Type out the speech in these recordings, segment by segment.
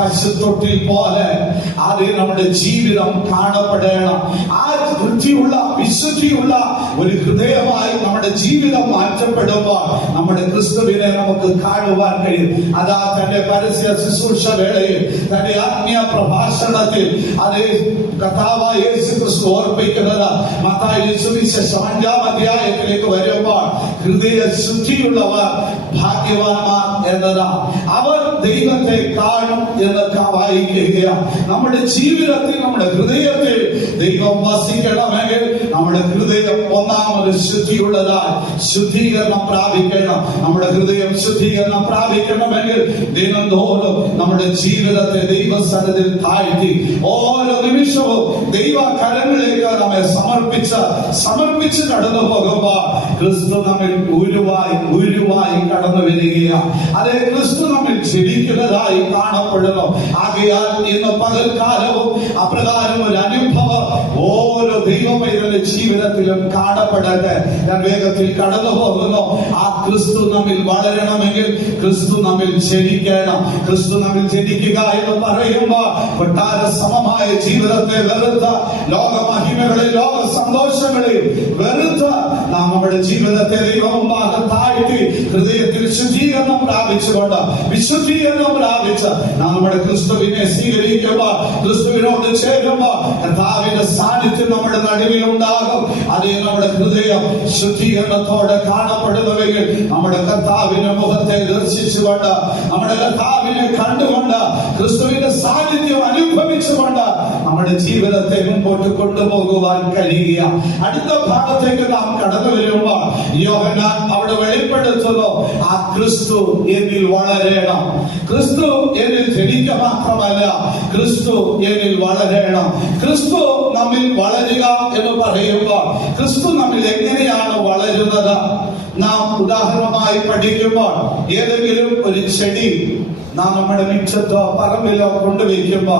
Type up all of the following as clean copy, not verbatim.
പശുത്തൊട്ടിൽ പോലെ ആദ്യം നമ്മുടെ ജീവിതം കാണപ്പെടണം. ആ വൃത്തിയുള്ള വിശുദ്ധിയുള്ള ഒരു ഹൃദയമായി നമ്മുടെ ജീവിതം മാറ്റപ്പെടുമ്പോൾ നമ്മുടെ ക്രിസ്തുവിനെ നമുക്ക് കാണുവാൻ കഴിയും. അതാ തന്റെ പരസ്യ ശുശ്രൂഷ വേളയിൽ, തന്റെ ആത്മീയ പ്രഭാഷണത്തിൽ അതേ കർത്താവായ യേശു ക്രിസ്തു ഓർപ്പിക്കുന്നത് മത്തായി സുവിശേഷം 5-ാം അധ്യായത്തിലേക്ക് വരുമ്പോൾ ഹൃദയ ശുദ്ധിയുള്ളവർ ഭാഗ്യവാന്മാർ എന്നതാണ്. അവർ ദൈവത്തെ കാണും എന്നൊക്കെ വായിക്കുകയാണ്. നമ്മുടെ ജീവിതത്തിൽ, നമ്മുടെ ഹൃദയത്തിൽ ദൈവം വസിക്കണമെങ്കിൽ നമ്മുടെ ഹൃദയം ഒന്നാമത് ശുദ്ധിയുള്ളതായി ശുദ്ധീകരണം പ്രാപിക്കണം. നമ്മുടെ ഹൃദയം ശുദ്ധീകരണം പ്രാപിക്കണമെങ്കിൽ ദിനംതോറും നമ്മുടെ ജീവിതത്തെ ദൈവസന്നിധിയിൽ താഴ്ത്തി ഓരോ നിമിഷവും ദൈവ കരങ്ങളിലേക്ക് നമ്മെ സമർപ്പിച്ച് കടന്നു പോകുമ്പോൾ ക്രിസ്തു നമ്മിൽ ഉരുവായി കടന്നു വരികയാണ്. അതേ ക്രിസ്തു നമ്മിൽ ജനിക്കുന്നതായി കാണപ്പെടുന്നു. ആകയാൽ ഇന്ന് പകൽക്കാലവും അപ്രകാരം ഒരു അനുഭവം ഓരോ ദൈവമൈതന്റെ ജീവിതത്തിലും കാണപ്പെടട്ടെ. ഞാൻ വേഗത്തിൽ കടന്നു പോകുന്നു. ആ ക്രിസ്തു നമ്മിൽ വളരണമെങ്കിൽ ക്രിസ്തു നമ്മിൽ ജനിക്കണം. ക്രിസ്തു നമ്മിൽ ജനിക്കുക എന്ന് പറയുമ്പോൾ കൊട്ടാര സമമായ ജീവിതത്തെ വെറുത്ത, ലോക മഹിമകളെ, ലോക സന്തോഷങ്ങളെ വെറുത്ത നാം നമ്മുടെ ജീവിതത്തെ ദൈവമുമ്പാകെ താഴ്ത്തി ഹൃദയത്തിൽ ശുദ്ധീകരണം പ്രാപിച്ചുകൊണ്ട്, വിശുദ്ധീകരണം പ്രാപിച്ച് നാം നമ്മുടെ ക്രിസ്തുവിനെ സ്വീകരിക്കുമ്പോൾ, ക്രിസ്തുവിനോട് ചേരുമ്പോൾ കർത്താവിന്റെ സാന്നിധ്യം നമ്മുടെ നടുവിൽ ഉണ്ടാകും. അതേ നമ്മുടെ ഹൃദയം ശുദ്ധീകരണത്തോടെ കാണപ്പെടുന്നുവെങ്കിൽ നമ്മുടെ കർത്താവിന്റെ മുഖത്തെ ദർശിച്ചുകൊണ്ട്, നമ്മുടെ കർത്താവിനെ കണ്ടുകൊണ്ട്, ക്രിസ്തുവിന്റെ സാന്നിധ്യം അനുഭവിച്ചുകൊണ്ട് നമ്മുടെ ജീവിതത്തെ മുമ്പോട്ട് കൊണ്ടുപോകുവാൻ കഴിയുക. അടുത്ത ഭാഗത്തേക്ക് നാം കടന്നു വരുമ്പോൾ യോഹന്നാൻ അവിടെ വെളിപ്പെടുത്തുന്നു, ആ ക്രിസ്തു എന്നിൽ വളരണം. ക്രിസ്തു എന്നിൽ ജനിക്കുക മാത്രമല്ല, ക്രിസ്തു എന്നിൽ വളരണം. ക്രിസ്തു നമ്മിൽ വളരുക എന്ന് പറയുമ്പോൾ ക്രിസ്തു നമ്മിൽ എങ്ങനെയാണ് വളരുന്നത്? നാം ഉദാഹരണമായി പഠിക്കുമ്പോൾ ഏതെങ്കിലും ഒരു ചെടി നാം നമ്മുടെ മിച്ചത്തോ പറമ്പിലോ കൊണ്ടുവയ്ക്കുമ്പോ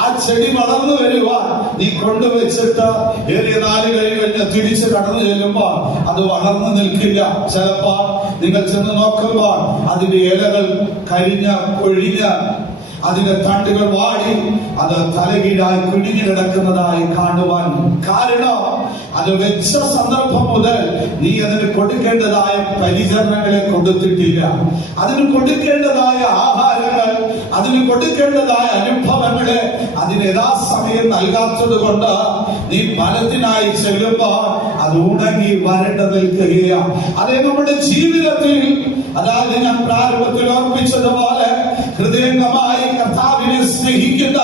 ആ ചെടി വളർന്നു വരുവാൻ നീ കൊണ്ടുവച്ചിട്ട് ഏറിയ നാളുകൾ കഴിഞ്ഞ് തിരിച്ച് കടന്നു ചെല്ലുമ്പോൾ അത് വളർന്നു നിൽക്കില്ല. ചിലപ്പോൾ നിങ്ങൾ ചെന്ന് നോക്കുമ്പോൾ അതിന്റെ ഇലകൾ കരിഞ്ഞ് കൊഴിഞ്ഞ് അതിന്റെ തണ്ടുകൾ വാടി അത് തലകീഴായി കുഞ്ഞിഞ്ഞു കിടക്കുന്നതായി കാണുവാൻ കാരണം അത് വെച്ച സന്ദർഭം മുതൽ നീ അതിന് കൊടുക്കേണ്ടതായ പരിചരണങ്ങളെ കൊടുത്തിട്ടില്ല. അതിന് കൊടുക്കേണ്ടതായ ആഹാരങ്ങൾ, അതിന് കൊടുക്കേണ്ടതായ അനുഭവങ്ങളെ അതിന് യഥാസമയം നൽകാത്തത് കൊണ്ട് നീ ഫലത്തിനായി ചെല്ലുമ്പോൾ അത് ഉണങ്ങി വരണ്ടു നിൽക്കുകയാണ്. അതേ നമ്മുടെ ജീവിതത്തിൽ, അതായത് ഞാൻ പ്രാരംഭത്തിൽ ഓർപ്പിച്ചതുപോലെ ഹൃദയംഗമായി കർത്താവിനെ സ്നേഹിക്കുന്ന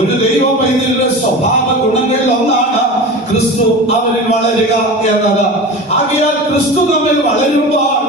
ഒരു ദൈവപൈതലിന്റെ സ്വഭാവ ഗുണങ്ങളിൽ ഒന്നാണ് ക്രിസ്തു അവനിൽ വളരുക എന്നത്. ആകയാൽ ക്രിസ്തു നമ്മിൽ വളരുമ്പോൾ,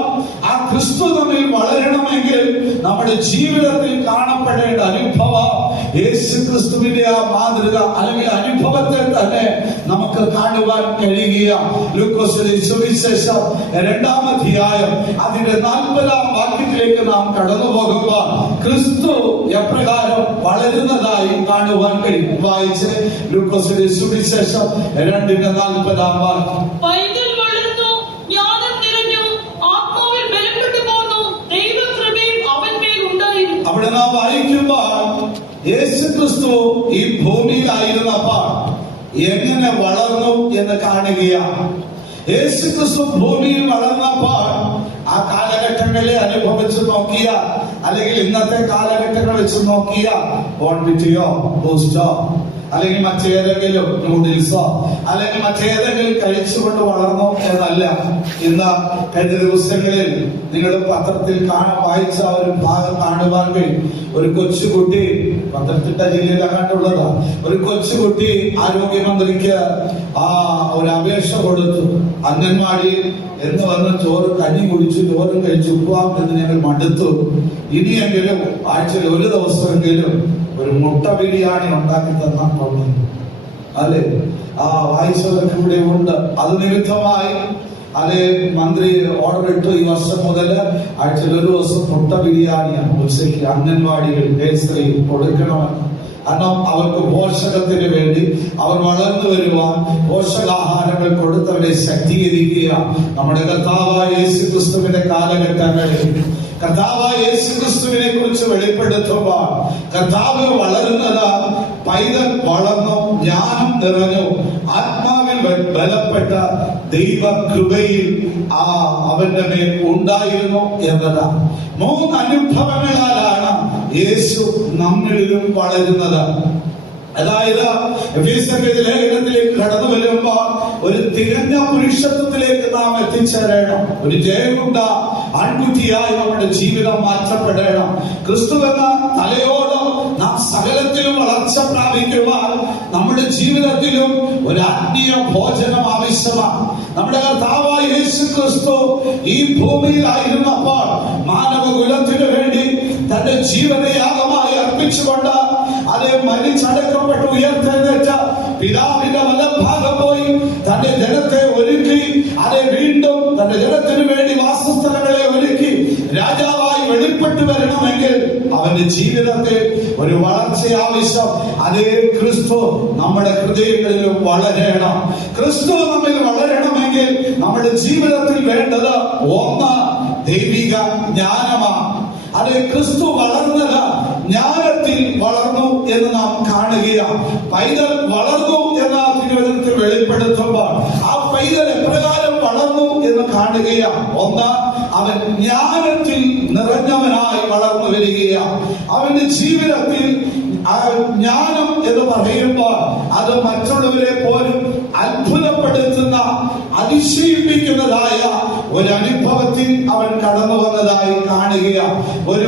ആ ക്രിസ്തു നമ്മിൽ വളരണമെങ്കിൽ നമ്മുടെ ജീവിതത്തിൽ കാണപ്പെടേണ്ട അനുഭവം യേശു ക്രിസ്തുവിന്റെ ആ മാതൃക അല്ലെങ്കിൽ അനുഭവത്തെ തന്നെ നമുക്ക് കാണുവാൻ കഴിയുകയാണ്. ലൂക്കോസിന്റെ സുവിശേഷം 2-ാം അധ്യായം അതിന്റെ 40-ാം വാക്യത്തിലേക്ക് നാം കടന്നു പോകുമ്പോൾ ക്രിസ്തു എപ്രകാരം വളരുന്നതായി കാണുവാൻ കഴിയും. വായിച്ച് ലൂക്കോസിന്റെ സുവിശേഷം 2:40 വാക്യം. അവിടെ നാം വായിക്കുമ്പോൾ യേശു ക്രിസ്തു ഈ ഭൂമിയിലായിരുന്നപ്പോൾ എങ്ങനെ വളർന്നു എന്ന് കാണുകയാണ്. യേശു ക്രിസ്തു ഭൂമിയിൽ വളർന്നപ്പോൾ ആ കാലഘട്ടങ്ങളെ അനുഭവിച്ച് നോക്കിയ, അല്ലെങ്കിൽ ഇന്നത്തെ കാലഘട്ടങ്ങൾ വെച്ച് നോക്കിയ ക്വാണ്ടിറ്റിയോ ബൂസ്റ്റോ അല്ലെങ്കിൽ മറ്റേതെങ്കിലും നൂഡിൽസോ അല്ലെങ്കിൽ മറ്റേതെങ്കിലും കഴിച്ചുകൊണ്ട് വളർന്നു എന്നല്ല. ഇന്ന് കഴിഞ്ഞ ദിവസങ്ങളിൽ നിങ്ങൾ പത്രത്തിൽ വായിച്ച ഒരു ഭാഗം കാണുവാൻ കഴിയും. ഒരു കൊച്ചുകുട്ടി, പത്തനംതിട്ട ജില്ലയിൽ അങ്ങോട്ടുള്ളതാ, ഒരു കൊച്ചുകുട്ടി ആരോഗ്യമന്ത്രിക്ക് ഒരു അപേക്ഷ കൊടുത്തു. അംഗൻവാടിയിൽ എന്ന് വന്ന് കഞ്ഞി കുടിച്ചു, ചോറും കഴിച്ചു, ഉപ്പുവാം എന്ന് ഞങ്ങൾ മടുത്തു. ഇനിയെങ്കിലും ആഴ്ചയിൽ ഒരു ദിവസമെങ്കിലും ഒരു മുട്ട ബിരിയാണി ഉണ്ടാക്കി തന്നാൽ തോന്നുന്നു. അല്ലെ, വായിച്ചവർക്ക് ഇവിടെ ഉണ്ട്. അത് നിമിത്തമായി അല്ലെ മന്ത്രി ഓർഡർ ഇട്ടു, ഈ വർഷം മുതൽ ആഴ്ചയിൽ ഒരു ദിവസം മുട്ട ബിരിയാണിയാണ് ഉച്ചയ്ക്ക് അംഗൻവാടികൾ നഴ്സറിയിൽ കൊടുക്കണമെന്ന്. കാരണം അവർക്ക് പോഷകത്തിന് വേണ്ടി, അവർ വളർന്നു വരുവാൻ പോഷകാഹാരങ്ങൾ കൊടുത്തവരെ ശക്തീകരിക്കുക. നമ്മുടെ കർത്താവായ യേശു ക്രിസ്തുവിന്റെ കാലഘട്ടങ്ങളിൽ കർത്താവായ യേശുക്രിസ്തുവിനെ കുറിച്ച് വെളിപ്പെടുത്തുമ്പോൾ കർത്താവ് വളരുന്നത് പൈതൽ വളർന്നു, ജ്ഞാനം നിറഞ്ഞു, ആത്മാവിൽ ബലപ്പെട്ട ദൈവകൃപയിൽ അവന്റെ മേൽ ഉണ്ടായിരുന്നു എന്നതാണ്. 3 അനുഭവങ്ങളാലാണ് യേശു നമ്മളിലും വളരുന്നത്. അതായത് എഫേസ്യരുടെ ലേഖനത്തിലേക്ക് കടന്നു വരുമ്പോൾ ഒരു തികഞ്ഞ പുരുഷത്വത്തിലേക്ക് നാം എത്തിച്ചേരണം. ഒരു ജയമുണ്ട ആൺകുട്ടിയായി നമ്മുടെ ജീവിതം മാറ്റപ്പെടണം. ക്രിസ്തു എന്ന തലയോട് നാം സകലത്തിലും വളർച്ച പ്രാപിക്കുവാൻ നമ്മുടെ ജീവിതത്തിലും ഒരു ആത്മീയ ഭോജനം ആവശ്യമാണ്. നമ്മുടെ കർത്താവായ യേശു ക്രിസ്തു ഈ ഭൂമിയിലായിരുന്നപ്പോൾ മാനവകുലത്തിനു വേണ്ടി തന്റെ ജീവനെ യാഗമായി അർപ്പിച്ചുകൊണ്ട് അതേ മരിച്ചടക്കപ്പെട്ട് ഉയർത്തെഴുന്നേറ്റ പിതാവിന്റെ വലഭാഗം പോയി തന്റെ ജനത്തെ ഒരുക്കി, അതേ വീണ്ടും തന്റെ ജനത്തിനു വേണ്ടി വാസസ്ഥലങ്ങളെ ഒരുക്കി രാജാവായി വെളിപ്പെട്ടു വരണമെങ്കിൽ അവന്റെ ജീവിതത്തിൽ ഒരു വളർച്ച ആവശ്യം. അതേ ക്രിസ്തു നമ്മുടെ ഹൃദയങ്ങളിലും വളരണം. ക്രിസ്തു നമ്മിൽ വളരണമെങ്കിൽ നമ്മുടെ ജീവിതത്തിൽ വേണ്ടത് ഒന്ന് ദൈവിക ജ്ഞാനമാണ്. അത് ക്രിസ്തു വളർന്നത് ജ്ഞാനത്തിൽ വളർന്നു എന്ന് നാം കാണുകയാണ്. പൈതൽ വളർന്നു എന്ന തിരുവചനത്തിൽ വെളിപ്പെടുത്തുമ്പോൾ ആ പൈതൽ എപ്രകാരം വളർന്നു എന്ന് കാണുകയാണ്. ഒന്ന്, അവൻ ജ്ഞാനത്തിൽ നിറഞ്ഞവനായി വളർന്നു വരികയാണ്. അവന്റെ ജീവിതത്തിൽ ജ്ഞാനം എന്ന് പറയുമ്പോൾ അത് മറ്റുള്ളവരെ പോലും അത്ഭുതപ്പെടുത്തുന്ന, അതിശയിപ്പിക്കുന്നതായ ഒരു അനുഭവത്തിൽ അവൻ കടന്നു വന്നതായി കാണുകയാണ്. ഒരു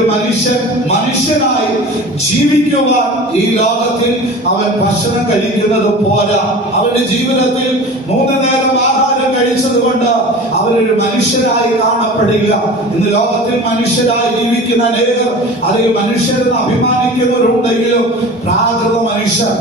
മനുഷ്യനായി ജീവിക്കുവാൻ ഈ ലോകത്തിൽ അവൻ ഭക്ഷണം കഴിക്കുന്നത് പോരാ. അവന്റെ ജീവിതത്തിൽ 3 നേരം ആഹാരം കഴിച്ചത് കൊണ്ട് അവരൊരു മനുഷ്യരായി കാണപ്പെടില്ല. ഇന്ന് ലോകത്തിൽ മനുഷ്യരായി ജീവിക്കുന്ന അനേകർ, അല്ലെങ്കിൽ മനുഷ്യരെന്ന് അഭിമാനിക്കുന്നവരുണ്ടെങ്കിലും പ്രാകൃത മനുഷ്യർ,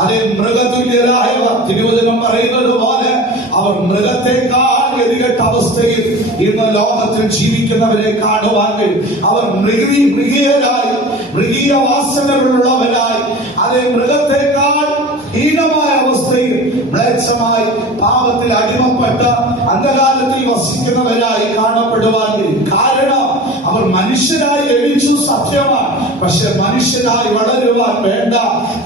അതേ മൃഗതുല്യരായവർ, തിരുവചനം പറയുന്നത് പോലെ അവർ മൃഗത്തെക്കാൾ ഗതികെട്ട അവസ്ഥയിൽ ഇന്ന് ലോകത്തിൽ ജീവിക്കുന്നവരെ കാണുവാൻ കഴിയും. അവർ മൃഗീയരായി, മൃഗീയ വാസനകളുള്ളവരായി, അതേ മൃഗത്തെക്കാൾ ഹീനമായ അവസ്ഥയിൽ മ്ലേച്ഛമായി പാപത്തിൽ അടിമപ്പെട്ട അന്ധകാരത്തിൽ വസിക്കുന്നവരായി കാണപ്പെടുവാൻ കഴിയും. കാരണം അവർ മനുഷ്യരായി ജനിച്ചു, സത്യമാണ്. പക്ഷെ മനുഷ്യരായി വളരുവാൻ വേണ്ട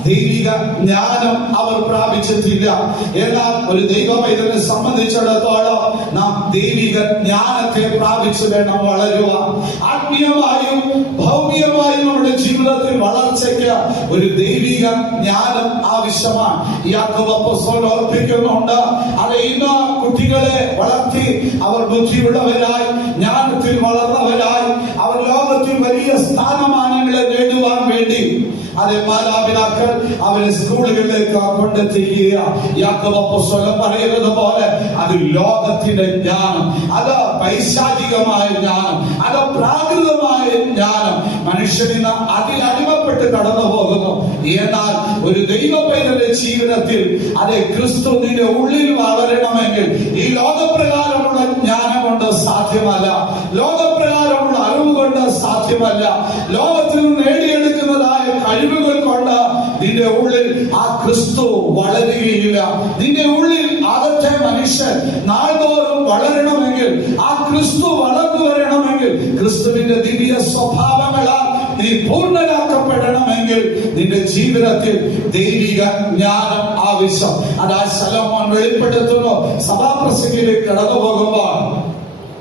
ദൈവിക ജ്ഞാനം അവർ പ്രാപിച്ചിട്ടില്ല. എന്നാൽ ഒരു ദൈവ പൈതലിനെ സംബന്ധിച്ചിടത്തോളം നാം ദൈവിക ജ്ഞാനത്തെ പ്രാപിച്ചു വേണം വളരുവാൻ. ആത്മീയമായും ഭൗമികമായും നമ്മുടെ ജീവിതത്തിൽ വളർച്ചയ്ക്ക് ഒരു ദൈവിക ജ്ഞാനം ആവശ്യമാണ്. യാക്കോബ് അപ്പോസ്തലൻ ഓർപ്പിക്കുന്നുണ്ട്, അത് ഇന്ന് കുട്ടികളെ വളർത്തി അവർ ബുദ്ധിയുള്ളവരായി, ജ്ഞാനത്തിൽ വളർന്നവരായി, അവർ ലോകത്തിൽ വലിയ സ്ഥാനമാനങ്ങളെ നേടുവാൻ വേണ്ടി അതേ മാതാപിതാക്കൾ അവരെ സ്കൂളുകളിലേക്ക് കൊണ്ടെത്തിക്കുക. യാക്കോബ് അപ്പോസ്തലൻ പറയുന്നത് പോലെ അത് ലോകത്തിന്റെ ജ്ഞാനം, അത് പൈശാചികമായ ജ്ഞാനം, അത് പ്രാകൃതമായ ജ്ഞാനം. മനുഷ്യനിന്ന് അതിലടിമപ്പെട്ട് കടന്നു പോകുന്നു. എന്നാൽ ഒരു ദൈവ പൈതലിന്റെ ജീവിതത്തിൽ അതേ ക്രിസ്തു നിന്റെ ഉള്ളിൽ വളരണമെങ്കിൽ ഈ ലോകപ്രകാരമുള്ള ജ്ഞാനം കൊണ്ട് സാധ്യമല്ല, ലോകപ്രകാരമുള്ള അറിവ് കൊണ്ട് സാധ്യമല്ല, ലോകത്തിൽ നേടിയെടുക്കുന്നതായ കഴിവുകൾ കൊണ്ട് നിന്റെ ഉള്ളിൽ ആ ക്രിസ്തു വളരുകയില്ല. നിന്റെ ഉള്ളിൽ അകത്തെ മനുഷ്യൻ നാൾതോറും വളരണമെങ്കിൽ, ആ ക്രിസ്തു വളർന്നു വരണമെങ്കിൽ, ക്രിസ്തുവിന്റെ ദിവ്യ സ്വഭാവങ്ങളാൽ നീ പൂർണ്ണനാക്കപ്പെടണമെങ്കിൽ നിന്റെ ജീവിതത്തിൽ ദൈവിക ജ്ഞാനം ആവശ്യം. അതാ ശലോമോൻ വെളിപ്പെടുത്തുന്നു. സഭാപ്രസംഗിയിലേക്ക് കടന്നു പോകുമ്പോൾ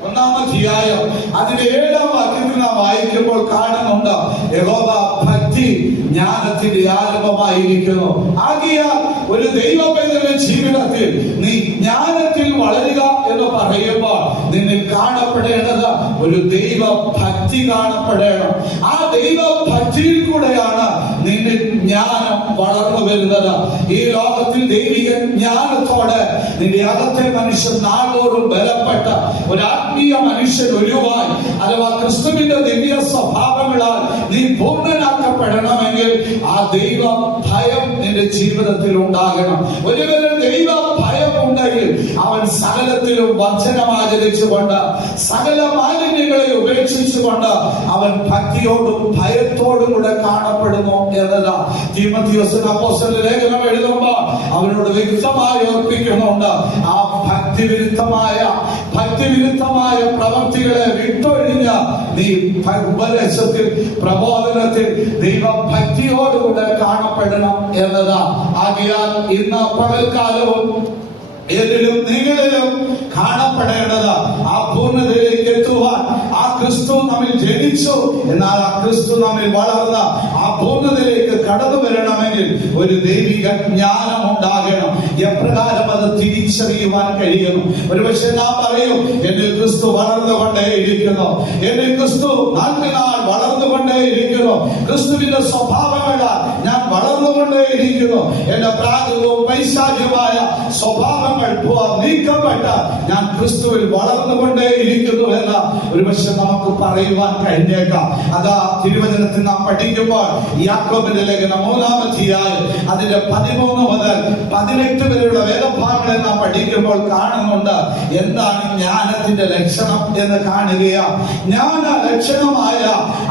1-ാം അധ്യായം അതിന്റെ 7-ാം വാക്യത്തിൽ നാം വായിക്കുമ്പോൾ കാണുന്നുണ്ട്, യഹോവ ഭക്തി ജ്ഞാനത്തിന്റെ ആരംഭമായിരിക്കുന്നു. ആകയാൽ ഒരു ദൈവ പൈതലിന്റെ ജീവിതത്തിൽ നീ ജ്ഞാനത്തിൽ വളരുക എന്ന് പറയുമ്പോൾ നിന്നിൽ കാണപ്പെടേണ്ടത് ഒരു ദൈവ ഭക്തി കാണപ്പെടണം. ആ ദൈവ ഭക്തിയിൽ കൂടെയാണ് നിന്നിൽ ജ്ഞാനം വളർന്നു വരുന്നത്. ഈ ലോകത്തിൽ ദൈവിക ജ്ഞാനത്തോടെ നിന്റെ അകത്തെ മനുഷ്യൻ നാളോടും ബലപ്പെട്ട ഒരു ആത്മീയ മനുഷ്യൻ ഒരുവായി, അഥവാ ക്രിസ്തുവിന്റെ ദിവ്യ സ്വഭാവങ്ങളാൽ നീ പൂർണ്ണനാക്കപ്പെടണമെങ്കിൽ ആ ദൈവ ഭയം നിന്റെ ജീവിതത്തിൽ ഉണ്ടാകണം. ഒരുവന് ദൈവ ഭയം ഉണ്ടെങ്കിൽ അവൻ സകലത്തിലും വചനം ആചരിച്ചുകൊണ്ട്, സകല മാലിന്യങ്ങളെ ഉപേക്ഷിച്ചുകൊണ്ട് അവൻ ഭക്തിയോടും ഭയത്തോടും കൂടെ കാണപ്പെടുന്നു എന്നതാ. തീമോഥെയോസിന് അപ്പോസ്തലൻ ലേഖനം എഴുതുമ്പോൾ അവനോട് വ്യക്തമായി ഓർപ്പിക്കുന്നുണ്ട്, ആ ഭക്തി വിരുദ്ധമായ ഭക്തിവിരുദ്ധമായ പ്രവർത്തികളെ വിട്ടൊഴിഞ്ഞ നീ ഉപദേശത്തിൽ, പ്രബോധനത്തിൽ ദൈവഭക്തിയോടുകൂടെ കാണപ്പെടണം എന്നതാ. ആകയാൽ ഇന്ന് പകൽക്കാലവും എന്നിലും നിങ്ങളിലും കാണപ്പെടേണ്ടത് ആ പൂർണ്ണതയിലേക്ക് എത്തുവാൻ, ആ ക്രിസ്തു നമ്മിൽ ജനിച്ചു, എന്നാൽ ആ ക്രിസ്തു നമ്മിൽ വളർന്ന ആ പൂർണ്ണതയിലേക്ക് കടന്നു വരണമെങ്കിൽ ഒരു ദൈവിക ജ്ഞാനം ഉണ്ടാകണം. എപ്രകാരം അത് തിരിച്ചറിയുവാൻ കഴിയുന്നു? ഒരുപക്ഷെ നാം പറയും, എന്നിൽ ക്രിസ്തു വളർന്നുകൊണ്ടേയിരിക്കുന്നു, എന്നിൽ ക്രിസ്തു നാൾക്കുനാൾ വളർന്നുകൊണ്ടേയിരിക്കുന്നു, ക്രിസ്തുവിന്റെ സ്വഭാവങ്ങളാൽ ഞാൻ വളർന്നുകൊണ്ടേയിരിക്കുന്നു, എന്റെ പ്രാകൃതവും പൈശാചികമായ സ്വഭാവങ്ങൾ നീക്കപ്പെട്ട ഞാൻ ക്രിസ്തുവിൽ വളർന്നുകൊണ്ടേയിരിക്കുന്നു എന്ന് ഒരുപക്ഷെ നമുക്ക് പറയുവാൻ കഴിഞ്ഞേക്കാം. അതാ തിരുവചനത്തിൽ നാം പഠിക്കുമ്പോൾ യാക്കോബിന്റെ ലേഖനം 3-ാം അധ്യായം അതിന്റെ 13 മുതൽ 18 വരെയുള്ള വേദഭാഗങ്ങളെ നാം പഠിക്കുമ്പോൾ കാണുന്നുണ്ട് എന്താണ് ജ്ഞാനത്തിന്റെ ലക്ഷണം എന്ന് കാണുകയാണ്. ജ്ഞാന ലക്ഷണമായ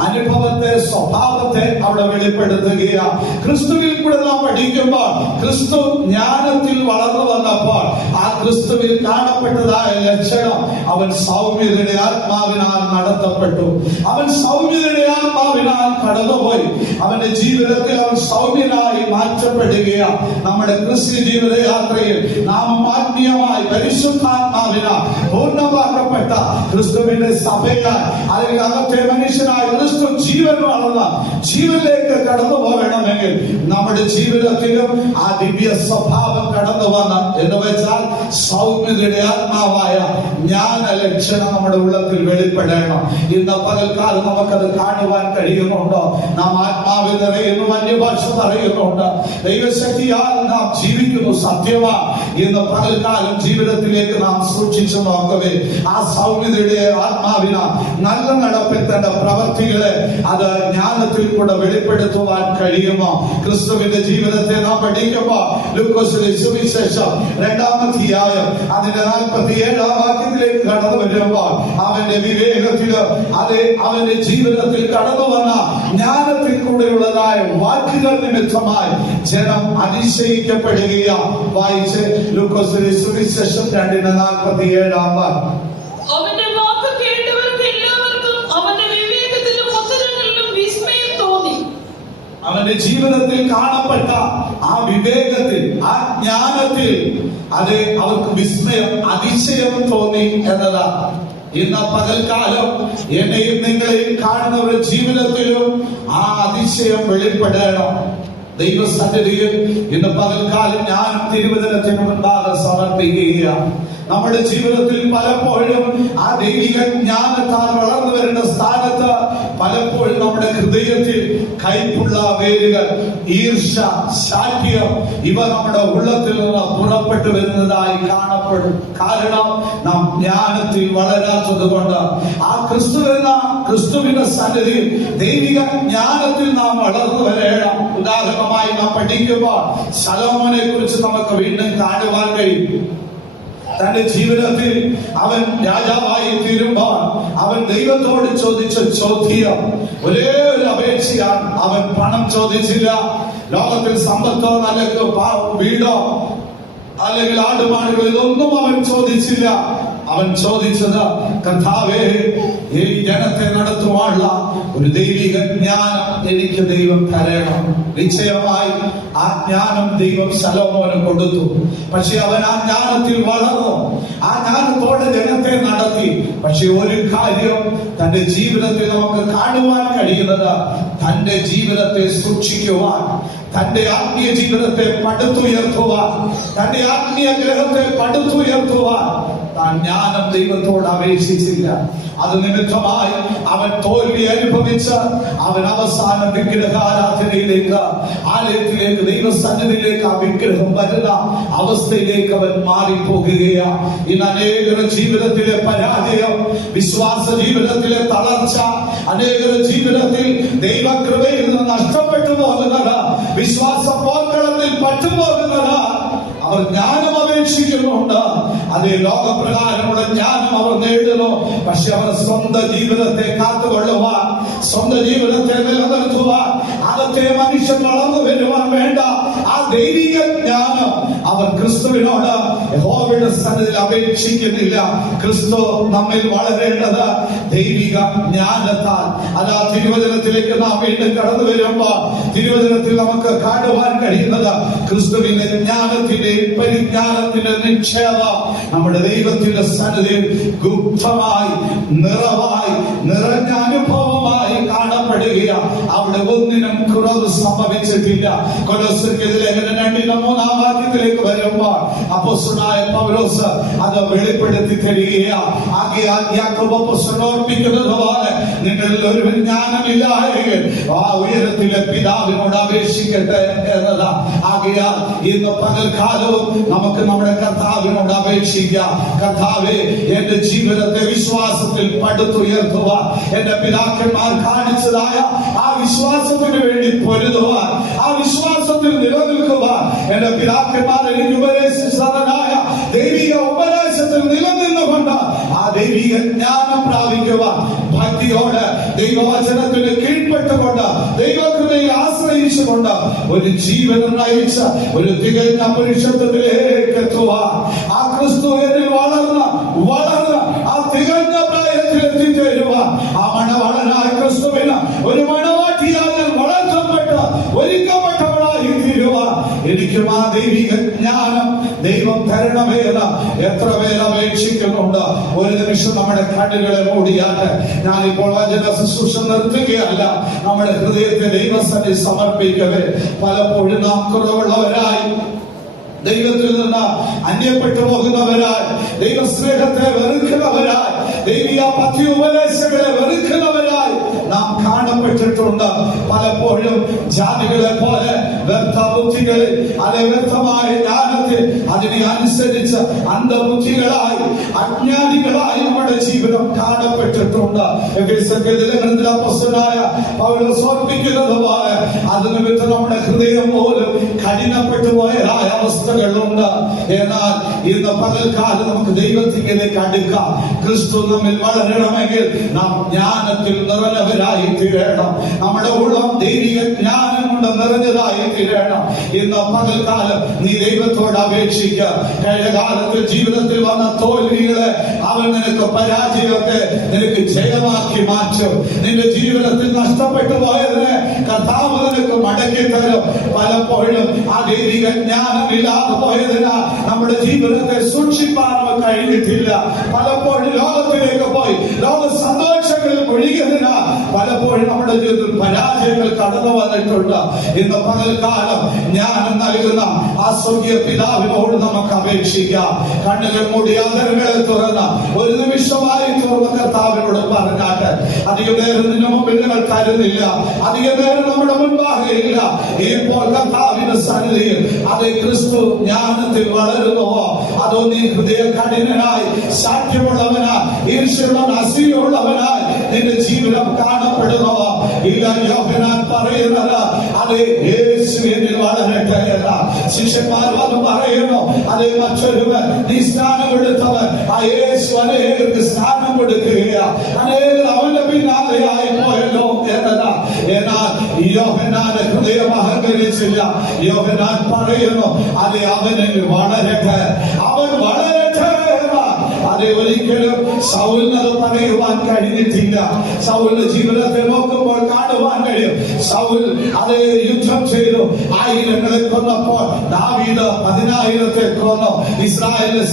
അനുഭവത്തെ, സ്വഭാവത്തെ അവിടെ വെളിപ്പെടുത്തുകയാണ്. ക്രിസ്തുവിൽ കൂടെ നാം പഠിക്കുമ്പോൾ ക്രിസ്തു ജ്ഞാനത്തിൽ വളർന്നു വന്നപ്പോൾ ആ ക്രിസ്തുവിൽ കാണപ്പെട്ടതായ ലക്ഷണം, അവൻ സൗമ്യതയുടെ ആത്മാവിനാൽ നടത്തപ്പെട്ടു, അവൻ സൗമ്യതയുടെ ആത്മാവിനാൽ കടന്നുപോയി. അവന്റെ ജീവിതത്തിൽ അവൻ സൗമ്യനായി മാറ്റപ്പെടുകയാണ്. നമ്മുടെ ക്രിസ്ത്യ ജീവിത യാത്രയിൽ നാം ആത്മീയമായി പരിശുദ്ധാത്മാവിനാൽ പൂർണ്ണമാക്കപ്പെട്ട ക്രിസ്തുവിന്റെ സഭയായി, അല്ലെങ്കിൽ അകത്തെ മനുഷ്യനായി ക്രിസ്തു ജീവൻ വളർന്ന ജീവനിലേക്ക് കടന്നു പോകണമെങ്കിൽ നമ്മുടെ ജീവിതത്തിലും ആ ദിവ്യ സ്വഭാവം കടന്നു വന്ന് എന്ന് വെച്ചാൽ സൗമ്യതയുടെ ആത്മാവായ ജ്ഞാന ലക്ഷണം നമ്മുടെ ഉള്ളത്തിൽ വെളിപ്പെടണം. ഇന്ന് പകൽക്കാലം നമുക്കത് കാണുവാൻ കഴിയുന്നുണ്ടോ? നാം ആത്മാവിൽ നിറയുന്നു, അന്യഭാഷ പറയുന്നുണ്ട്, ദൈവശക്തിയാൽ നാം ജീവിക്കുന്നു, സത്യമാണ്. ഇന്ന് പകൽക്കാലം ജീവിതത്തിലേക്ക് നാം സൂക്ഷിച്ചു നോക്കവേ ആ സൗമ്യതയുടെ ആത്മാവിനാൽ നല്ല നടപ്പിൽ പ്രവർത്തികളെ അത് ജ്ഞാനത്തിൽ കൂടെ വെളിപ്പെടുത്തുവാൻ കഴിയുമോ? ക്രിസ്തുവിന്റെ ജീവിതത്തെ നാം പഠിക്കുമ്പോൾ ലൂക്കോസിന്റെ സുവിശേഷം 2-ാം അധ്യായം അതിന്റെ 47-ാം വാക്യത്തിലേക്ക് കടന്നു വരുമ്പോൾ അവന്റെ വിവേകത്തില്, അതെ അവന്റെ ജീവിതത്തിൽ കടന്നു വന്ന ജ്ഞാനത്തിൽ കൂടെയുള്ളതായ വാക്കുകൾ നിമിത്തമായി ജനം അതിശയിക്കപ്പെടുകയാണ്. വായിച്ച് ലൂക്കോസിന്റെ സുവിശേഷം 2:47 വാക്യം. അവന്റെ വാക്ക് കേട്ടവർക്ക് എല്ലാവർക്കും അവന്റെ വിവേകത്തിലും ഉത്തരങ്ങളിലും വിസ്മയം തോന്നി. അവന്റെ ജീവിതത്തിൽ കാണപ്പെട്ട ആ വിവേകത്തിൽ, ആ ജ്ഞാനത്തിൽ അത് അവർക്ക് വിസ്മയം, അതിശയം തോന്നി എന്നതാണ്. ഇന്ന് പകൽക്കാലം എന്നെയും നിങ്ങളെയും കാണുന്നവരുടെ ജീവിതത്തിലും ആ അതിശയം വെളിപ്പെടണം. ദൈവസന്നിധിയിൽ ഇന്ന് പകൽക്കാലം ഞാൻ തിരുവചനത്തിന് മുൻപാകെ സമർപ്പിക്കുകയാണ്. നമ്മുടെ ജീവിതത്തിൽ പലപ്പോഴും ആ ദൈവിക ജ്ഞാനത്താൽ വളർന്നു വരുന്ന സ്ഥാനത്ത് പലപ്പോഴും നമ്മുടെ ഹൃദയത്തിൽ കൈപ്പുള്ള വേരുകൾ, ഈർഷ, ശാഠ്യം ഇവ നമ്മുടെ ഉള്ളത്തിൽ നിന്ന് പുറപ്പെട്ടു വരുന്നതായി കാണപ്പെടും. കാരണം നാം ജ്ഞാനത്തിൽ വളരാത്തത് കൊണ്ട്. ആ ക്രിസ്തുവിന്റെ സന്നിധിയിൽ ദൈവിക ജ്ഞാനത്തിൽ നാം വളർന്നു വരണം. ഉദാഹരണമായി നാം പഠിക്കുമ്പോൾ ശലോമോനെ കുറിച്ച് നമുക്ക് വീണ്ടും കാണുവാൻ കഴിയും. തന്റെ ജീവിതത്തിൽ അവൻ രാജാവായി തീരുമ്പോൾ അവൻ ദൈവത്തോട് ചോദിച്ച ചോദ്യം ഒരേ ഒരു അപേക്ഷയാണ്. അവൻ പണം ചോദിച്ചില്ല, ലോകത്തിൽ സമ്പത്തോ അല്ലെങ്കിൽ വീടോ അല്ലെങ്കിൽ ആടുമാടുകൾ ഇതൊന്നും അവൻ ചോദിച്ചില്ല. അവൻ ചോദിച്ചത്, കർത്താവേ, ഈ ജനത്തെ നടത്തുവാനുള്ള ഒരു ദൈവിക ജ്ഞാനം എനിക്ക് ദൈവം തരണം. നിശ്ചയമായി ആ ജ്ഞാനം ദൈവം ശലോമോന് കൊടുത്തു. പക്ഷെ അവൻ ആ ജ്ഞാനത്തിൽ വളർന്നു, ആ ജ്ഞാനത്തോടെ ജനത്തെ നടത്തി. പക്ഷെ ഒരു കാര്യം തന്റെ ജീവിതത്തിൽ നമുക്ക് കാണുവാൻ കഴിയുന്നത്, തന്റെ ജീവിതത്തെ സൂക്ഷിക്കുവാൻ, തന്റെ ആത്മീയ ജീവിതത്തെ പടുത്തുയർത്തുവാൻ, തന്റെ ആത്മീയ ഗ്രഹത്തെ പടുത്തുയർത്തുവാൻ താൻ ജ്ഞാനം ദൈവത്തോട് അപേക്ഷിച്ചില്ല. അത് നിമിത്തമായി അവൻ തോൽവി അനുഭവിച്ച് അവൻ അവസാന വിഗ്രഹാരാധനയിലേക്ക്, ആലയത്തിലേക്ക്, ദൈവസന്നിധിയിലേക്ക് ആ വിഗ്രഹം വരുന്ന അവസ്ഥയിലേക്ക് അവൻ മാറിപ്പോകുകയാണ്. ഇന്ന് അനേകരുടെ ജീവിതത്തിലെ പരാജയം, വിശ്വാസ ജീവിതത്തിലെ തളർച്ച, അനേകരുടെ ജീവിതത്തിൽ ദൈവകൃപയിൽ നിന്ന് നഷ്ടപ്പെട്ടു പോകുന്നത്, വിശ്വാസ പോർക്കളത്തിൽ പറ്റുപോകുന്നത്, അവർ ജ്ഞാനം അപേക്ഷിക്കുന്നുണ്ട്. അതേ ലോകപ്രകാരമുള്ള ജ്ഞാനം അവർ നേടുന്നു. പക്ഷെ അവർ സ്വന്തം ജീവിതത്തെ കാത്തുകൊള്ളുവാൻ, സ്വന്തം ജീവിതത്തെ നിലനിർത്തുവാൻ, അകത്തെ മനുഷ്യൻ വളർന്നു വരുവാൻ വേണ്ട ആ ദൈവിക ജ്ഞാനം അവർ ക്രിസ്തുവിനോട് യഹോവയുടെ സന്നിധിയിൽ അപേക്ഷിക്കുന്നില്ല. ക്രിസ്തു നമ്മിൽ വളരേണ്ടത് ദൈവിക ജ്ഞാനത്താൽ. അതാ തിരുവചനത്തിലേക്ക് നാം വീണ്ടും കടന്നു വരുമ്പോൾ തിരുവചനത്തിൽ നമുക്ക് കാണുവാൻ കഴിയുന്നത് ക്രിസ്തുവിന്റെ ജ്ഞാനത്തിന്റെയും പരിജ്ഞാനത്തിന്റെ നിക്ഷേപം നമ്മുടെ ദൈവത്തിന്റെ സന്നിധിയിൽ ഗുപ്തമായി നിറവായി നിറഞ്ഞ അനുഭവമായി കാണപ്പെടുകയാണ്. അവിടെ ഒന്നിനും കുറവ് സംഭവിച്ചിട്ടില്ല. കൊലോസ്യർക്കെതിരെ ലേഖനം 2:3 വാക്യത്തിലേക്ക് വരുമ്പോൾ അപ്പോസ്തലനായ പൗലോസ് അത് വെളിപ്പെടുത്തി തരികയാണ്. ആകയാൽ യാക്കോബ് അപ്പോസ്തലൻ ഓർപ്പിക്കുന്നത് പോലെ നിങ്ങളിൽ ഒരു ജ്ഞാനമില്ല എങ്കിൽ ആ ഉയരത്തിലെ പിതാവിനോട് അപേക്ഷിക്കട്ടെ എന്നതാ. ആകയാൽ ഇന്ന് പകൽക്കാലവും നമുക്ക് നമ്മുടെ കർത്താവിനോട് അപേക്ഷിക്കാം. കർത്താവേ, എന്റെ ജീവിതത്തെ വിശ്വാസത്തിൽ പടുത്തുയർത്തുവാൻ, എന്റെ പിതാക്കന്മാർ കാണിച്ചതായ ആ വിശ്വാസത്തിന് വേണ്ടി പൊരുതുവാൻ, ആ വിശ്വാസത്തിൽ നിലനിൽക്കുവാൻ, എന്റെ പിതാക്കന്മാർ എനിക്ക് ഉപദേശിച്ചതായ ദൈവിക ഉപദേശത്തിൽ നിലനിന്നുകൊണ്ട് ആ ദൈവിക ജ്ഞാനം പ്രാപിക്കുവാൻ, ഭക്തിയോട് ദൈവവചനത്തിന് കീഴ്പ്പെട്ടുകൊണ്ട് ദൈവകൃപയിൽ ആശ്രയിച്ചുകൊണ്ട് ഒരു ജീവനം നയിച്ച ഒരു തികഞ്ഞ പുരുഷത്വത്തിലേക്ക് എത്തുവാൻ, ആ ക്രിസ്തു എന്നിൽ വളർന്ന് ആ തികഞ്ഞ പ്രായത്തിൽ എത്തിച്ചേരുവാൻ, ആ മണവാളനായ ക്രിസ്തുവിന് ഒരു മണവാട്ടിയാൽ വളർത്തപ്പെട്ട് ഒരുക്കപ്പെട്ടവളായി തീരുവാൻ എനിക്കും ആ ദൈവിക ജ്ഞാനം ദൈവം തരണമേന്ന് എത്ര പേർ അപേക്ഷിക്കുന്നുണ്ട്. ഒരു നിമിഷം നമ്മുടെ കണ്ണുകളെ മൂടിയാട്ട് ഞാനിപ്പോൾ വചന ശുശ്രൂഷ നിർത്തുകയല്ല, നമ്മുടെ ഹൃദയത്തെ ദൈവസന്നിധി സമർപ്പിക്കവേ പലപ്പോഴും നാം കുറവുള്ളവരായി, ദൈവത്തിൽ നിന്ന് അന്യപ്പെട്ടു പോകുന്നവരായി, ദൈവസ്നേഹത്തെ വെറുക്കുന്നവരായി, ദൈവിക പദ്ധതി ഉപദേശങ്ങളെ വെറുക്കുന്നവരായി നാം കാണപ്പെട്ടിട്ടുണ്ട്. പലപ്പോഴും ജാതികളെ പോലെ വ്യർത്ഥ ബുദ്ധികളിൽ, അല്ലെ വ്യർത്ഥമായ ജ്ഞാനത്തിൽ അതിനെ അനുസരിച്ച് അന്ധബുദ്ധികളായി അജ്ഞാനികളായി നമ്മുടെ ജീവിതം കാണപ്പെട്ടിട്ടുണ്ട്. അപ്പോസ്തലനായ പൗലോസ് ഓർപ്പിക്കുന്നത് പോലെ അത് നിമിത്തം നമ്മുടെ ഹൃദയം പോലും കഠിനപ്പെട്ടു പോയതായ അവസ്ഥകളുണ്ട്. എന്നാൽ ഇന്ന് പകൽക്കാലം നമുക്ക് ദൈവത്തിലേക്ക് അടുക്കാം. ക്രിസ്തു നമ്മിൽ വളരണമെങ്കിൽ നാം ജ്ഞാനത്തിൽ നിറഞ്ഞവരായി തീരണം. നമ്മുടെ ഉള്ളം ദൈവിക ജ്ഞാനം കൊണ്ട് നിറഞ്ഞതായി തീരണം. ഇന്ന് പകൽക്കാലം നീ ദൈവത്തോട് അപേക്ഷിക്കുക. കഴിഞ്ഞ കാലത്തിൽ ജീവിതത്തിൽ വന്ന തോൽവികളെ അവൻ നിനക്ക് പരാജയമൊക്കെ നിനക്ക് ജയമാക്കി മാറ്റും. നിന്റെ ജീവിതത്തിൽ നഷ്ടപ്പെട്ടു പോയതിനെ കർത്താവ് നിനക്ക് മടക്കി തരും. പലപ്പോഴും ആ ദൈവിക ജ്ഞാനമില്ലാതെ പോയതിനാൽ നമ്മുടെ ജീവിതത്തെ സൂക്ഷിപ്പാൻ കഴിഞ്ഞിട്ടില്ല. പലപ്പോഴും ലോകത്തിലേക്ക് പോയി ലോക സന്തോഷങ്ങളിൽ ഒഴുകിയതിനാൽ പലപ്പോഴും നമ്മുടെ ജീവിതത്തിൽ പരാജയങ്ങൾ കടന്നു വന്നിട്ടുണ്ട്. ഇന്ന് പകൽക്കാലം ജ്ഞാനം നൽകുന്ന ആ സ്വർഗീയ പിതാവിനോട് നമുക്ക് അപേക്ഷിക്കാം. കണ്ണുകൾ മൂടി അന്തരങ്ങളെ തുറന്ന ഒരു നിമിഷമായി തുറന്ന കർത്താവിനോട് പറഞ്ഞാട്ട് അധിക നേരം നിന്റെ മുമ്പിൽ നിങ്ങൾ കരുതില്ല, അധിക നേരം നമ്മുടെ മുൻപാകെ ഇല്ല. ഇപ്പോൾ കർത്താവിന്റെ സന്നിധിയിൽ അതേ ക്രിസ്തു ജ്ഞാനത്തിൽ വളരുന്നുവോ, അതോ നീ ഹൃദയ കഠിനനായി സാധ്യമുള്ളവനായി ഈർഷ്യമുള്ള അസൂയുള്ളവനായി നിന്റെ ജീവിതം കാണപ്പെടുന്നുവോ? ഇല്ല, യോഹന്നാൻ പറയുന്നത് അതേ യേശു എന്നിൽ വളരട്ടെ എന്ന. ശിഷ്യന്മാർ വന്ന് പറയുന്നു അതേ മറ്റൊരുവൻ നീ സ്നാനം കൊടുത്തവൻ ആ യേശു അനേകർക്ക് സ്നാനം കൊടുക്കുകയാണ്, അനേകർ അവന്റെ പിന്നാലെയായി പോയല്ലോ എന്നതാ. എന്നാൽ യോഹന്നാന്റെ ഹൃദയം അഹങ്കരിച്ചില്ല. യോഹന്നാൻ പറയുന്നു അതേ അവനിൽ വളരട്ടെ, അവൻ വളരട്ടെ. അതേ ഒരിക്കലും സൗലിനത് പറയുവാൻ കഴിഞ്ഞിട്ടില്ല. സൗലിന്റെ ജീവിതത്തെ നോക്കുമ്പോൾ കാണുവാൻ കഴിയും. സൗൽ അതേ യുദ്ധം ചെയ്തു, ആയിരങ്ങളെ കൊന്നപ്പോൾ ദാവീദ് 10,000 കൊന്നു. ഇസ്രായേലിലെ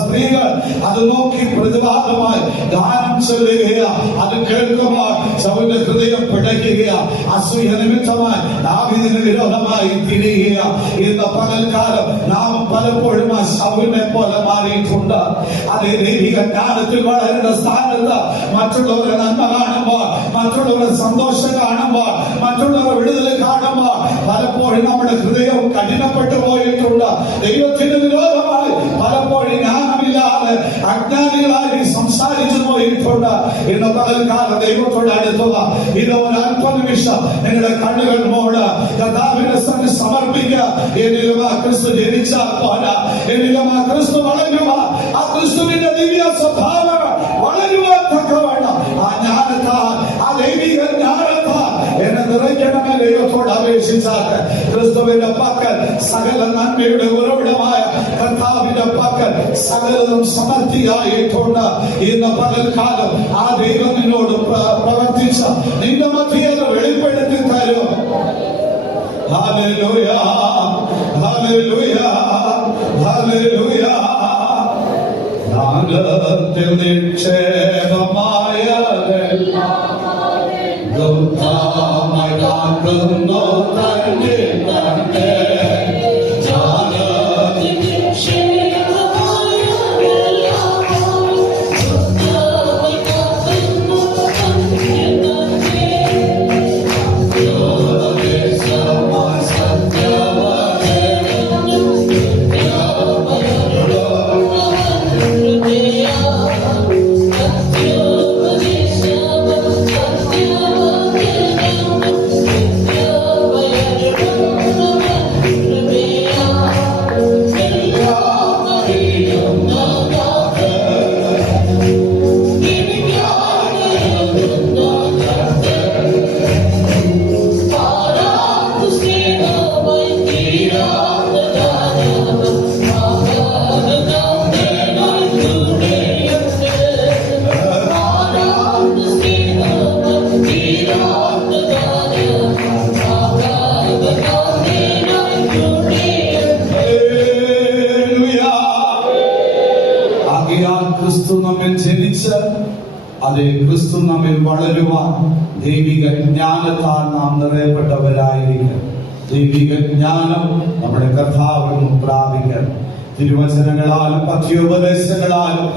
സ്ത്രീകൾ അത് നോക്കി പ്രതിവാദമായി ഗാനം ചൊല്ലുകയാണ്. അത് കേൾക്കുമ്പോൾ സൗലിന്റെ ഹൃദയം പിടയ്ക്കുകയാണ്. അസൂയ നിമിത്തമായി ദാവീദിന് വിരോധമായി തിരിയുകയാണ്. ഇന്ന് പകൽക്കാലം നാം പലപ്പോഴും ആ സൗലിനെ പോലെ മാറിയിട്ടുണ്ട്. അതേ ദൈവിക ജ്ഞാനത്തിൽ വളരുന്ന സ്ഥാനത്ത് മറ്റുള്ളവരെ നന്മ കാണുമ്പോൾ, മറ്റുള്ളവരുടെ സന്തോഷം കാണുമ്പോൾ, മറ്റുള്ളവരുടെ വിടുതൽ കാണുമ്പോൾ പലപ്പോഴും നമ്മുടെ ഹൃദയം കഠിനപ്പെട്ടു പോയിട്ടുണ്ട്. ദൈവത്തിന് വിരോധമായി പലപ്പോഴും ജ്ഞാനമില്ലാതെ അജ്ഞാനികളായി സംസാരിച്ചു പോയിട്ടുണ്ട്. ഇന്ന് പകൽക്കാലം ദൈവത്തോട് അടുത്തുക. ഇത് ഒരു അല്പനിമിഷം നിങ്ങളുടെ കണ്ണുകൾ മൂട് കർത്താവിന്റെ സന്നിധിയിൽ സമർപ്പിക്കുക. എന്നിലും ആ ക്രിസ്തു ജനിച്ചാൽ പോരാ, എന്നിലും ആ ക്രിസ്തു വളരുക, ആ ക്രിസ്തുവിന്റെ ദിവ്യ സ്വഭാവം വളരുവാൻ തക്കവണ്ണം ആ ജ്ഞാനത്താൽ, ആ ദൈവിക ജ്ഞാനത്താൽ എന്നെ നിറയ്ക്കണമെന്ന് ദൈവത്തോട് അപേക്ഷിക്കുക. പ്രവേശിച്ചാൽ ക്രിസ്തുവിന്റെ പക്കൽ സകല നന്മയുടെ ഉറവിടമായ കർത്താവിന്റെ പക്കൽ സകലതും സമൃദ്ധിയായിട്ടുണ്ട്. ഇന്ന് പകൽക്കാലം ആ ദൈവം നിന്നോട് പ്രവർത്തിച്ച നിന്റെ മധ്യേ വെളിപ്പെടുത്തി തരും. Hallelujah, hallelujah, hallelujah. ജ്ഞാനത്തിൽ നിക്ഷേപമായ ദുഃഖമായി കാക്കുന്നു തന്നെ തന്നെ. ക്രിസ്തു നമ്മിൽ ജനിച്ച് അതേ ക്രിസ്തു നമ്മിൽ വളരുവാൻ ദൈവിക ജ്ഞാനത്താൽ നാം നിറയപ്പെട്ടവരായിരിക്കും. ദൈവിക ജ്ഞാനം നമ്മുടെ കർത്താവിൽ പ്രാപിക്കണം. തിരുവചനങ്ങളാലും പഥ്യോപദേശങ്ങളാലും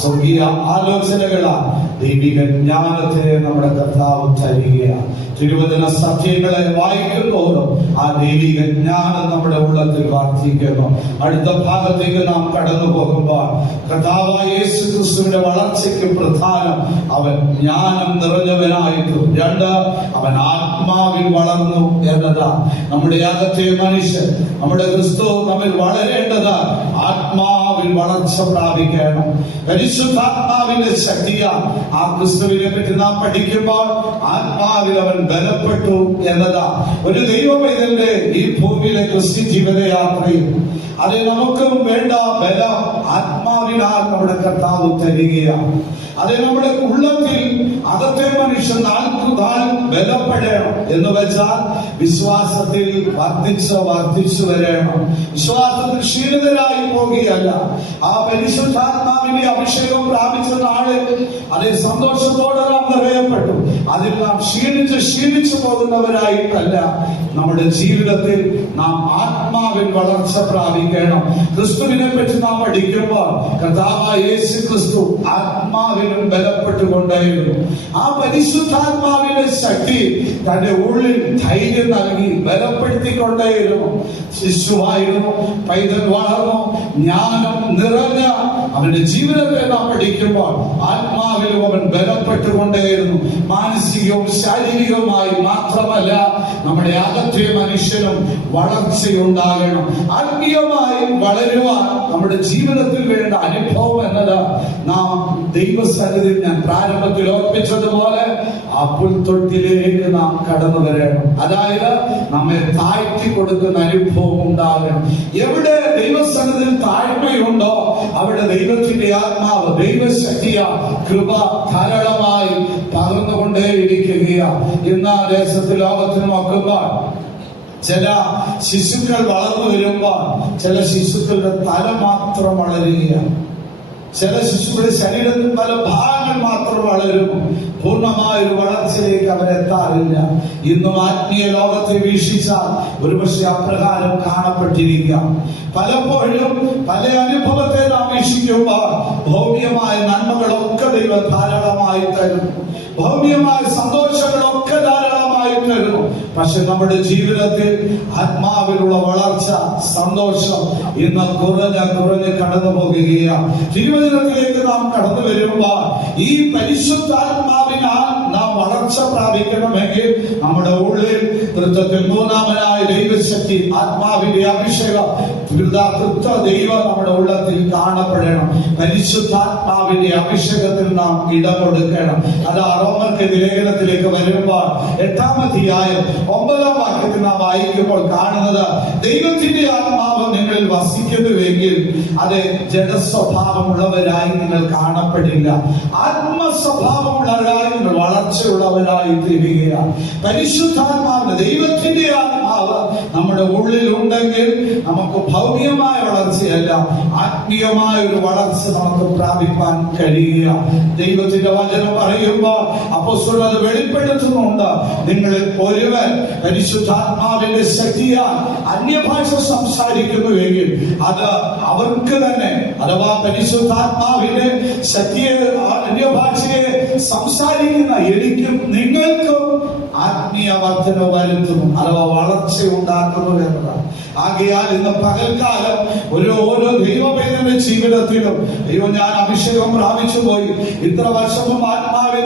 സ്വർഗീയ ആലോചനകളാൽ ദൈവിക ജ്ഞാനത്തെ നമ്മുടെ കർത്താവ് തരികയാണ്. തിരുവചന സത്യങ്ങളെ വായിക്കുമ്പോഴും ആ ദൈവിക ജ്ഞാനം നമ്മുടെ ഉള്ളത്തിൽ വർദ്ധിക്കുന്നു. അടുത്ത ഭാഗത്തേക്ക് നാം കടന്നു പോകുമ്പോൾ കർത്താവായ യേശു ക്രിസ്തുവിന്റെ വളർച്ചയ്ക്ക് പ്രധാനം അവൻ ജ്ഞാനം നിറഞ്ഞവനായിട്ടും, രണ്ട് അവൻ ആത്മാവിൽ വളർന്നു എന്നതാണ്. നമ്മുടെ അകത്തെ മനുഷ്യൻ, നമ്മുടെ ക്രിസ്തു നമ്മിൽ വളരേണ്ടതാണ്. ആത്മാവിൽ വളർച്ച പ്രാപിക്കണം. പരിശുദ്ധാത്മാവിന്റെ ശക്തിയാണ് ആ ക്രിസ്തുവിനെ പറ്റി നാം പഠിക്കുമ്പോൾ ആത്മാവിൽ അവൻ ബലപ്പെട്ടു എന്നതാ. ഒരു ദൈവമൈതന്റെ ഈ ഭൂമിയിലെ ക്രിസ്ത്യൻ ജീവിതയാത്രയിൽ അത് നമുക്കും വേണ്ട ബലം ആത്മാവിനാൽ നമ്മുടെ കർത്താവ് തരികയാണ്. അത് നമ്മുടെ ഉള്ളത്തിൽ അകത്തെ മനുഷ്യൻ നാൾക്കുനാൾ ബലപ്പെടണം എന്ന് വെച്ചാൽ വിശ്വാസത്തിൽ വർദ്ധിച്ചു വരണം. വിശ്വാസത്തിൽ ക്ഷീണിതരായി പോകുകയല്ല. ആ പരിശുദ്ധാത്മാവിന്റെ അഭിഷേകം പ്രാപിച്ച നാളിൽ അതിൽ സന്തോഷത്തോടെ നാം നിറയപ്പെട്ടു. അതിൽ നാം ക്ഷീണിച്ചു പോകുന്നവരായിട്ടല്ല. നമ്മുടെ ജീവിതത്തിൽ നാം ആത്മാവിൽ വളർച്ച പ്രാപിക്കണം. ക്രിസ്തുവിനെ പറ്റി നാം പഠിക്കുമ്പോൾ കർത്താവായ യേശു ക്രിസ്തു ആത്മാവിലും ബലപ്പെട്ടുകൊണ്ടേയിരുന്നു. ആ പരിശുദ്ധാത്മാവിന്റെ ശക്തി തന്റെ ഉള്ളിൽ ധൈര്യം നൽകി ബലപ്പെടുത്തിക്കൊണ്ടേയിരുന്നു. ശിശുവായിരുന്നു, പൈതൽ വളർന്നു, ജ്ഞാനം നിറഞ്ഞ അവന്റെ ജീവിതത്തെ നാം പഠിക്കുമ്പോൾ ആത്മാവിലും അവൻ ബലപ്പെട്ടുകൊണ്ടേയിരുന്നു. മാനസികവും ശാരീരികവുമായി മാത്രമല്ല, നമ്മുടെ അകത്തെ മനുഷ്യനും വളർച്ചയുണ്ടാകണം. ആത്മീയമായി വളരുവാൻ നമ്മുടെ ജീവിതത്തിൽ വേണ്ട അനുഭവം എന്നത് നാം ദൈവസന്നിധിയിൽ ഞാൻ പ്രാരംഭത്തിൽ ഓർപ്പിച്ചതുപോലെ ആ പുൽത്തൊട്ടിലേക്ക് നാം കടന്നു വരണം. അതായത് നമ്മെ താഴ്ത്തി കൊടുക്കുന്ന അനുഭവം ഉണ്ടാകണം. എവിടെ ദൈവസന്നിധിയിൽ താഴ്മയുണ്ടോ അവിടെ ദൈവത്തിന്റെ ആത്മാവ്, ദൈവശക്തിയ കൃപ ധാരാളമായി പകർന്നുകൊണ്ടേയിരിക്കുകയാണ്. ഇന്ന് ആ ദേശത്ത് ലോകത്തിൽ നോക്കുമ്പോൾ ചില ശിശുക്കൾ വളർന്നു വരുമ്പോൾ ചില ശിശുക്കളുടെ തല മാത്രം വളരുകയാണ്. ചില ശിശുക്കളുടെ ശരീരത്തിൽ പല ഭാഗങ്ങൾ മാത്രം വളരും. പൂർണ്ണമായ ഒരു വളർച്ചയിലേക്ക് അവരെത്താറില്ല. ഇന്നും ആത്മീയ ലോകത്തെ വീക്ഷിച്ചാൽ ഒരുപക്ഷെ അപ്രകാരം കാണപ്പെട്ടിരിക്കാം. പലപ്പോഴും പല അനുഭവത്തെ നാം വീക്ഷിക്കുമ്പോൾ ഭൗമികമായ നന്മകളൊക്കെ ദൈവം ധാരാളമായി തരുന്നു. ഭൗമികമായ സന്തോഷങ്ങളൊക്കെ ധാരാളമായി തരുന്നു. പക്ഷെ നമ്മുടെ ജീവിതത്തിൽ ആത്മാവിലുള്ള വളർച്ച, സന്തോഷം ഇന്ന് കുറഞ്ഞ് കടന്നു പോകുകയാണ്. തിരുവചനത്തിലേക്ക് നാം കടന്നു വരുമ്പോൾ ഈ പരിശുദ്ധാത്മാവിനാൽ നാം വളർച്ച പ്രാപിക്കണമെങ്കിൽ നമ്മുടെ ഉള്ളിൽ തൃത്വത്തിൽ മൂന്നാമനായ ദൈവശക്തി, ആത്മാവിന്റെ അഭിഷേകം തൃത്വ ദൈവം നമ്മുടെ ഉള്ളത്തിൽ കാണപ്പെടണം. പരിശുദ്ധാത്മാവിന്റെ അഭിഷേകത്തിൽ നാം ഇടം കൊടുക്കണം. അത് റോമർക്ക് ലേഖനത്തിലേക്ക് വരുമ്പോൾ 8-ാം അധ്യായം 9-ാം വാക്യത്തിൽ നാം വായിക്കുമ്പോൾ കാണുന്നത്, ദൈവത്തിന്റെ ആത്മാവ് നിങ്ങളിൽ വസിക്കുന്നുവെങ്കിൽ അത് ജഡസ്വഭാവമുള്ളവരായി നിങ്ങൾ കാണപ്പെടില്ല, ആത്മസ്വഭാവമുള്ളവരായി നിങ്ങൾ വളർച്ചയുള്ളവരായി തീരുകയാണ്. പരിശുദ്ധാത്മാവിന്, ദൈവത്തിന്റെ ആത്മാവ് നമ്മുടെ ഉള്ളിൽ ഉണ്ടെങ്കിൽ നമുക്ക് ഭൗതികമായ വളർച്ചയല്ല, ആത്മീയമായ ഒരു വളർച്ച നമുക്ക് പ്രാപിക്കാൻ കഴിയുക. ദൈവത്തിന്റെ വചനം പറയുമ്പോൾ അപ്പോസ്തലൻ അത് വെളിപ്പെടുത്തുന്നുണ്ട്. നിങ്ങളിൽ ഒരുവൻ പരിശുദ്ധാത്മാവിന്റെ ശക്തിയാൽ അന്യഭാഷ സംസാരിക്കുന്നുവെങ്കിൽ അത് അവർക്ക് തന്നെ, അഥവാ പരിശുദ്ധാത്മാവിന്റെ ശക്തിയെ, അന്യഭാഷയെ സംസാരിക്കുന്ന എനിക്കും നിങ്ങൾക്കും ആത്മീയ വർധന വരുത്തുന്നു, അഥവാ വളർച്ച ഉണ്ടാക്കുന്നു എന്നതാണ്. ആകയാൽ ഇന്ന് പകൽക്കാലം ഓരോ ദൈവവേദന ജീവിതത്തിലും, അയ്യോ ഞാൻ അഭിഷേകം പ്രാപിച്ചു പോയി, ഇത്ര വർഷവും ആത്മാവിൽ